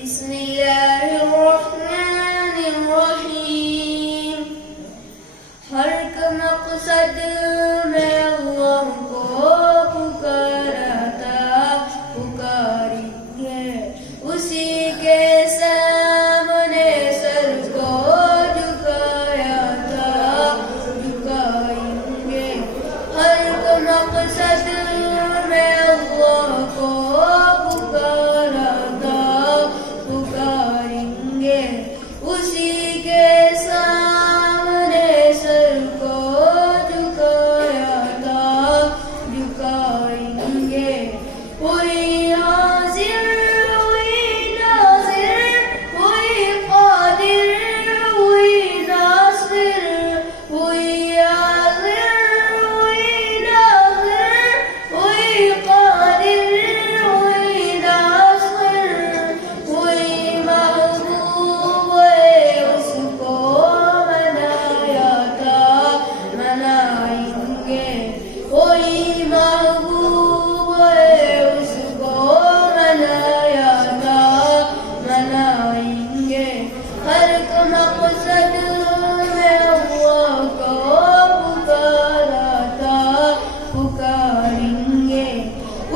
बिस्मिल्लाहिर्रहमानिर्रहीम। हर एक मकसद में अल्लाह को पुकारा पुकारेंगे, उसी के सामने सर को झुकाया था झुकाएंगे। हर एक मकसद में अल्लाह को पुकारा था पुकारेंगे, उसी के सामने सर को झुकाया था झुकाएंगे। कोई हाजिर हुई नाज़िर, कोई कादिर हुई नासिर, कोई हाजिर हुई नाज़िर, कोई कादिर हुई नासिर, कोई महबूब है उसको मनाया था मनाएंगे। कोई महबूब है उसको मनाया था मनाएंगे। हर एक मकसद में अल्लाह को पुकारा था पुकारेंगे,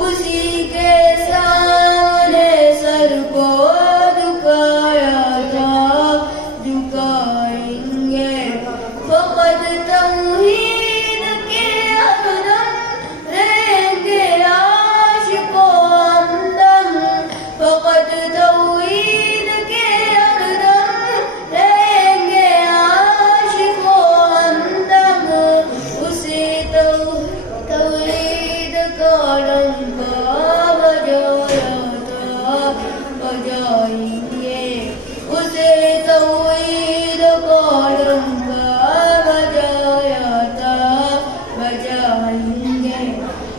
उसी के सामने सर को झुकाया था झुकाएंगे। फकत तौहीद के अक़दम रहेंगे आशिको हमदम, फकत तौहीद के अक़दम रहेंगे आशिको हमदम, उसे तौहीद का डंका बजाया था बजाएंगे, उसे तौहीद का डंका बजाया था बजाएंगे।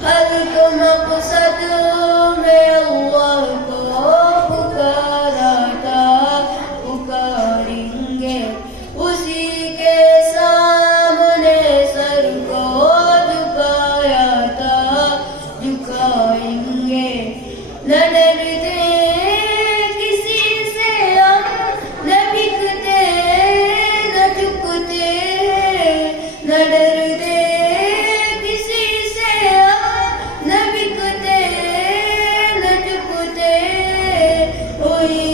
हर एक मकसद में अल्लाह को पुकारा था पुकारेंगे, उसी के सामने सर को झुकाया था झुकाएंगे। न डरते किसी से हम, न बिकते न झुकते, न डरते किसी से हम, न बिकते न झुकते। कोई